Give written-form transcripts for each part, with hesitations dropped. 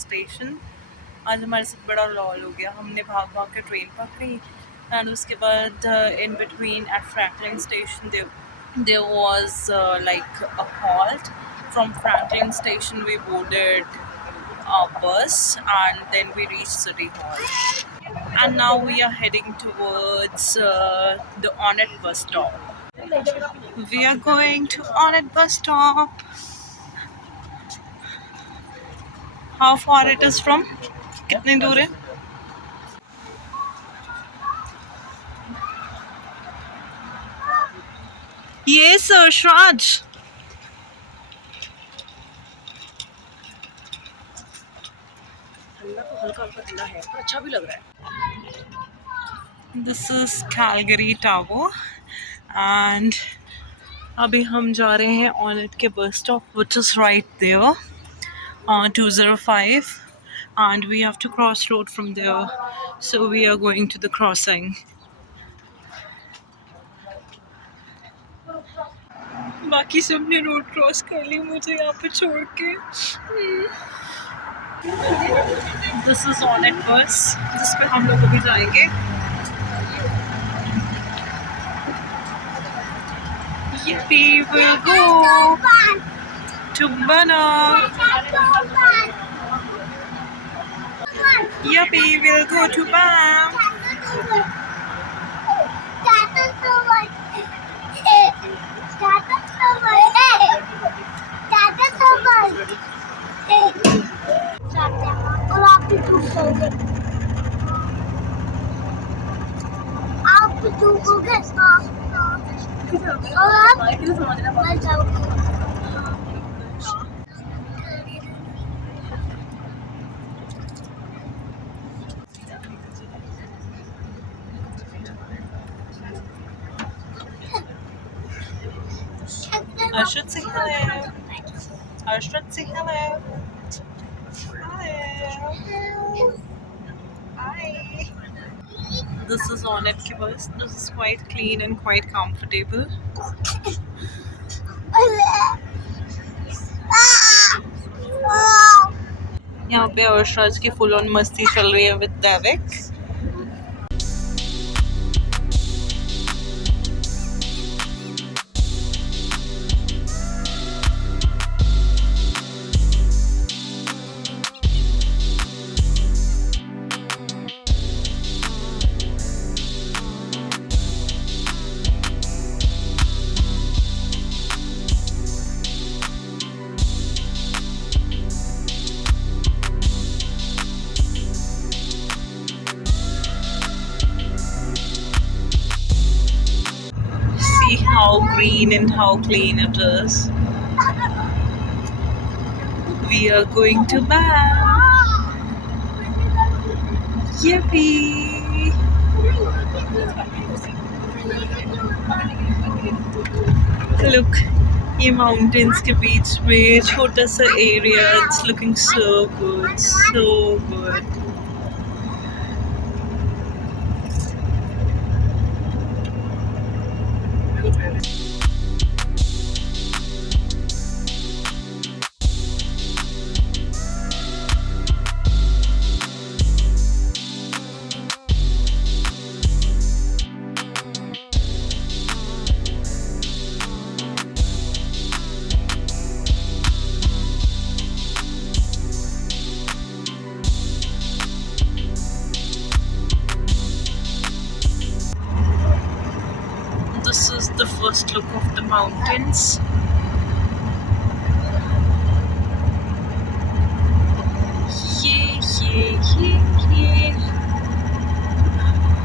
Station. आज हमारे साथ बड़ा लॉल हो गया, हमने भाग भाग के ट्रेन पकड़ी एंड उसके बाद in between at Franklin station there was like a halt. From Franklin station we boarded a bus and then we reached City Hall. And now we are heading towards the Onnet bus stop. We are going to Onnet bus stop. How far it is from? कितनी दूर है? Yes, Shraj. अच्छा भी लग रहा है। This is Calgary Tower and अभी हम जा रहे हैं Onnet के bus stop which is right there, 205, and we have to cross road from there, so we are going to the crossing. बाकी सबने रोड क्रॉस कर ली, मुझे यहाँ पे छोड़ के। दिस इज ऑनेट बस जिस पे हम लोग अभी जाएंगे। We will go to Banff. Yuppie, we'll go to Banff. और आप भी डूबोगे, आप भी डूबोगे और आप मर जाओगे। I should say hello. I should say hello. Hello. Hi. This is Onnet ki bus. This is quite clean and quite comfortable. यहाँ पे अर्शराज की फुल ऑन मस्ती चल रही है विद दैविक। How green and how clean it is. We are going to Banff. Yippee! Look, ये mountains के बीच में छोटा सा area. It's looking so good, so good. This is the first look of the mountains.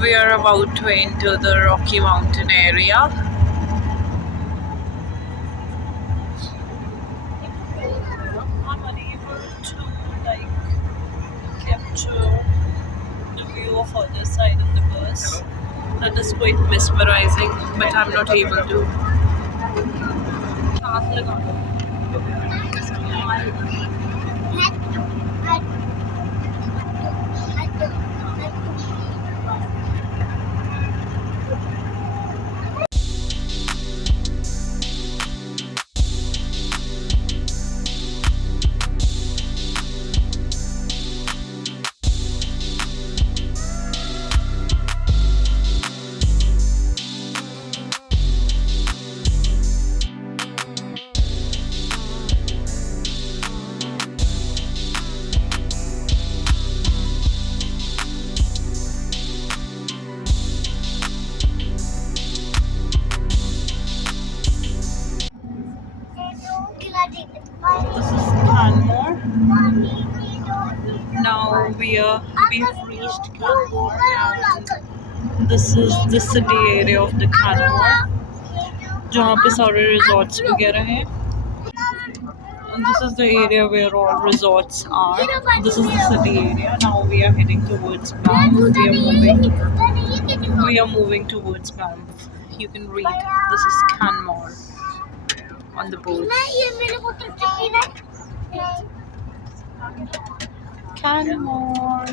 We are about to enter the Rocky Mountain area. I'm unable to capture the view of other side of the bus. That is quite mesmerizing, but I'm not able to. This is Canmore. Now we've reached Canmore, and this city area of the Canmore, जहाँ पे सारे resorts वगैरह हैं. And this is the area where all resorts are. This is the city area. Now we are heading towards Banff. We are moving towards Banff. You can read. This is Canmore on the board. Canmore.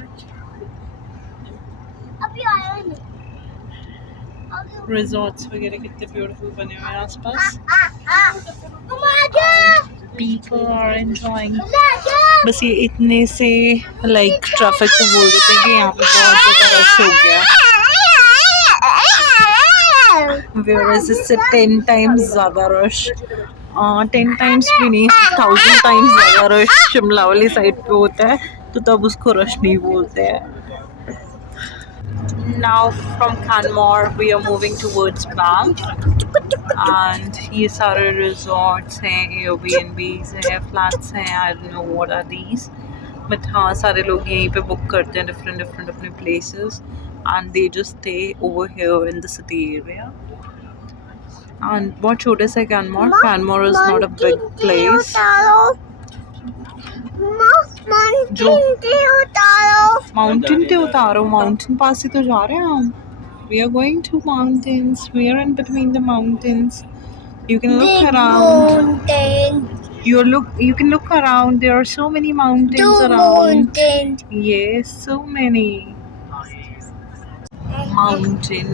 Resorts वगैरह कितने beautiful बने हुए हैं आसपास. People are enjoying. बस ये इतने से like traffic को बोल देते हैं कि यहाँ पे बहुत ज़्यादा रश हो गया. Whereas इससे 10 times ज़्यादा rush. 10 times भी नहीं, 1000 times ज़्यादा rush शिमला वाली साइड पे होता है, तो तब उसको rush नहीं बोलते हैं. Now from Canmore we are moving towards Banff, and ये सारे resorts हैं, Airbnbs हैं, flats हैं. I don't know what are these, but हाँ सारे लोग यहीं पे book करते हैं different अपने places, and they just stay over here in the city area. And बहुत छोटे से Canmore. Canmore is not a big place. Mountain te utaro. Mountain पास ही तो जा रहे हैं हम. We are going to mountains. We are in between the mountains. You can look around. You can look around. There are so many mountains around. Yes, so many. Mountain.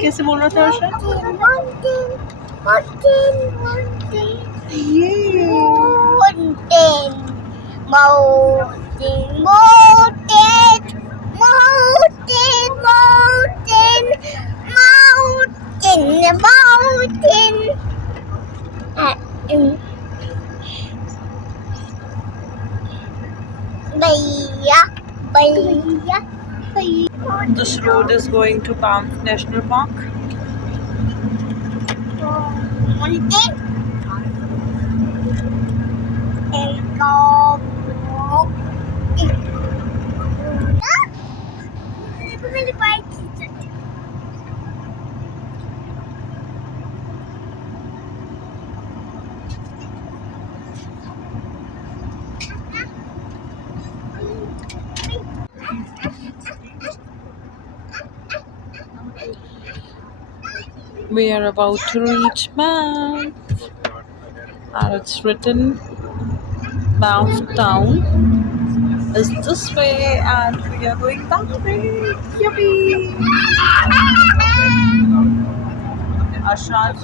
कैसे बोल रहा था Arshad? Mountain. Yeah. This road is going to Banff National Park. We are about to reach Banff, and it's written Banff town is this way, and we are going that way. Yippee! Ashad.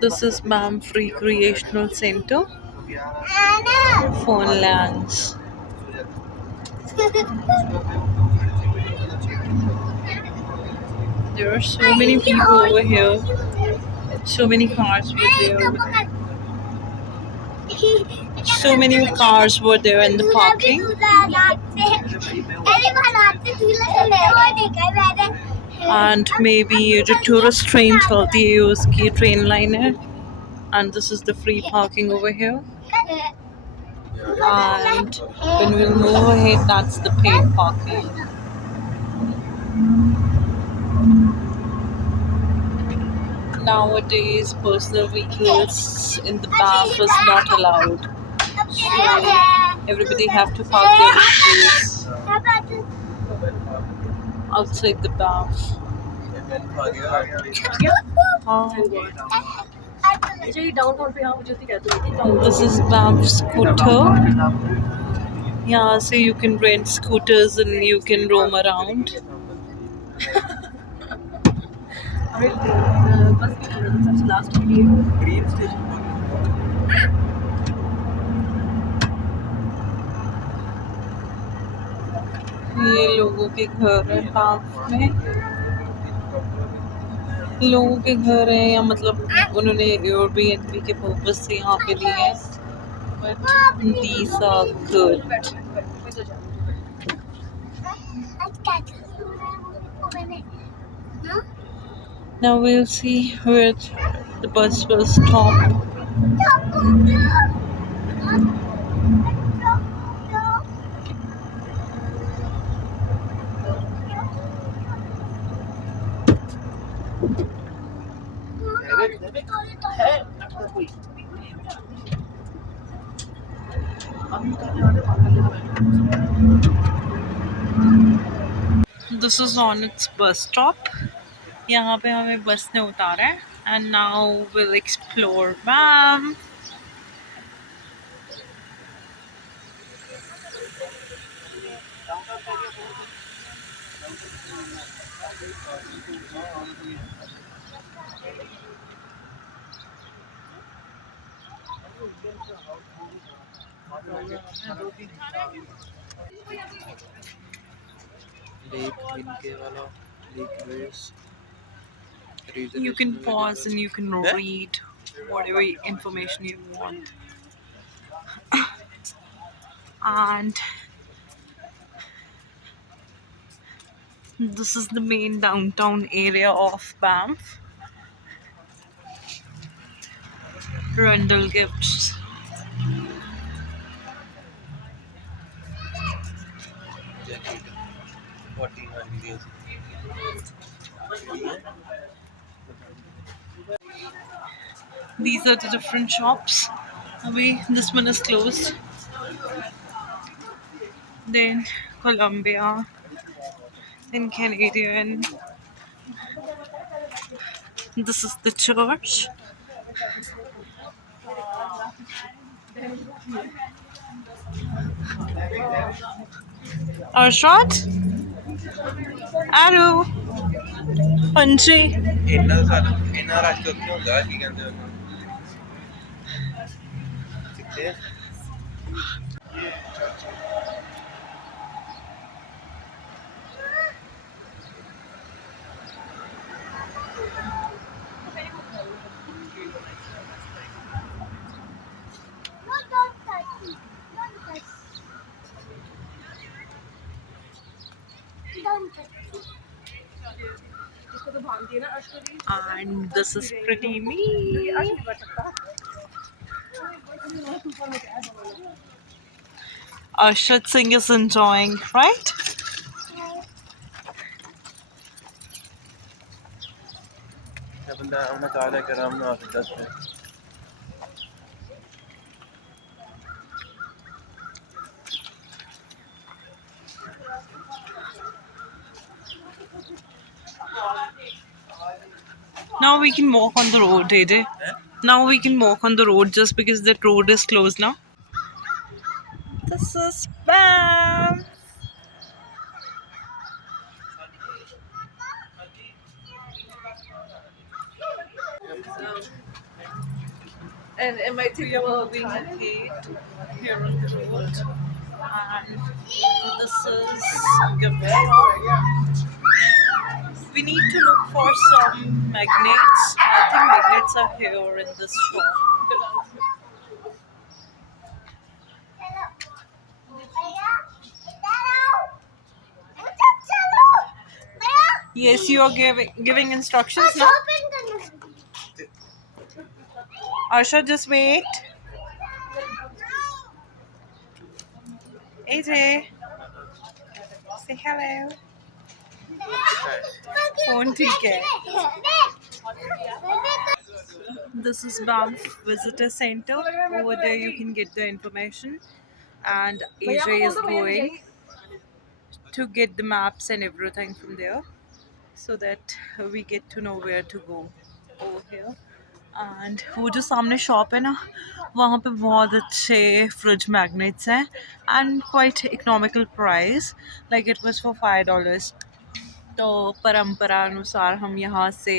This is Banff Recreational Center. Phone lands. There are so many people over here. So many cars were there. So many cars were there in the parking. And maybe ये जो tourist train चलती है उसकी train line है. And this is the free parking over here. And when we move ahead, that's the paid parking. Nowadays, personal vehicles in the Banff is not allowed. So everybody have to park their vehicles outside the Banff. This is Banff scooter. Yeah, so you can rent scooters and you can roam around. ये लोगों के घर है Banff में, लोगों के घर है या मतलब उन्होंने एयरबीएनबी के पर्पस से यहाँ पे लिए हैं, but these are good. Now we'll see where the bus will stop. This is on its bus stop. यहाँ पे हमें बस ने उतारा है and now we'll explore Banff. You can pause and you can read whatever information you want. And this is the main downtown area of Banff. Rundle gifts. These are the different shops. This one is closed. Then Columbia. Then Canadian. This is the church. Arshad? Aru? Anji? ਇਹਨਾਂ rush ਤੋਂ ਕੀ ਹੁੰਦਾ ਕੀ ਕਹਿੰਦੇ ਉਹਨੂੰ ਕਿੱਥੇ And this is pretty me. Arshad Singh is enjoying, right? ਇਹ ਬੰਦਾ ਆਪਣਾ ਕਾਰ ਲੈ ਕੇ ਆਰਾਮ ਨਾਲ ਆ ਸਕਦਾ ਹੈ Now we can walk on the road, AJ. Now we can walk on the road just because that road is closed now. This is Banff. And MIT will be here on the road. And this is Gabby. We need to look for some magnets. I think magnets are here in this shop. Yes, you are giving instructions now. Arsha, just wait. AJ, say hello. Phone ticket. This is Banff Visitor Center. Over there you can get the information. And AJ is going to get the maps and everything from there so that we get to know where to go over here. And वो जो सामने shop है ना वहाँ पे बहुत अच्छे fridge magnets हैं and quite economical price like it was for $5. तो परंपरा अनुसार हम यहाँ से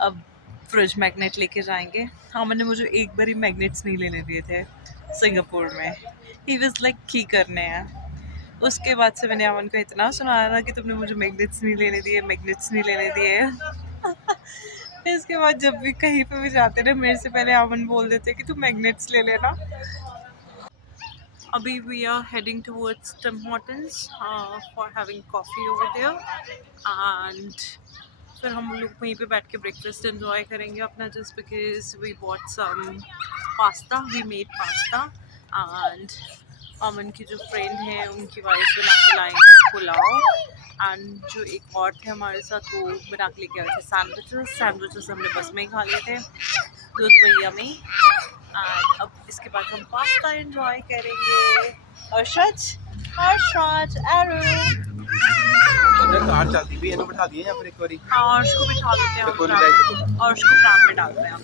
अब फ्रिज मैग्नेट लेके जाएंगे. हाँ, मैंने मुझे एक बार ही मैग्नेट्स नहीं लेने दिए थे सिंगापुर में. ही वाज लाइक की करने हैं उसके बाद से मैंने अमन को इतना सुनाया था कि तुमने मुझे मैग्नेट्स नहीं लेने दिए, मैग्नेट्स नहीं लेने दिए। इसके बाद जब भी कहीं पे भी जाते थे मेरे से पहले अमन बोल देते कि तू मैग्नेट्स ले लेना। अभी we are heading towards Tim Hortons for having coffee over there and फिर हम लोग वहीं पे बैठ के ब्रेकफास्ट एंजॉय करेंगे अपना, just because we bought some pasta, we made pasta and Aman की जो फ्रेंड है उनकी वाइफ बना के लाएंगे पुलाव एंड जो एक और थे हमारे साथ वो बना के लेके आए थे सैंडविचेस हमने बस में ही खा लिए थे, दूध भैया में। एंड अब इसके बाद हम पास्ता एंजॉय करेंगे। अर्शद एरो कार चलती भी, इन्हें बिठा दिए या फिर एक बारी हाँ, अर्श को बिठा देते हैं तो हम कोई ट्रैम नहीं में, अर्श को ट्रैम में डालते हैं हम।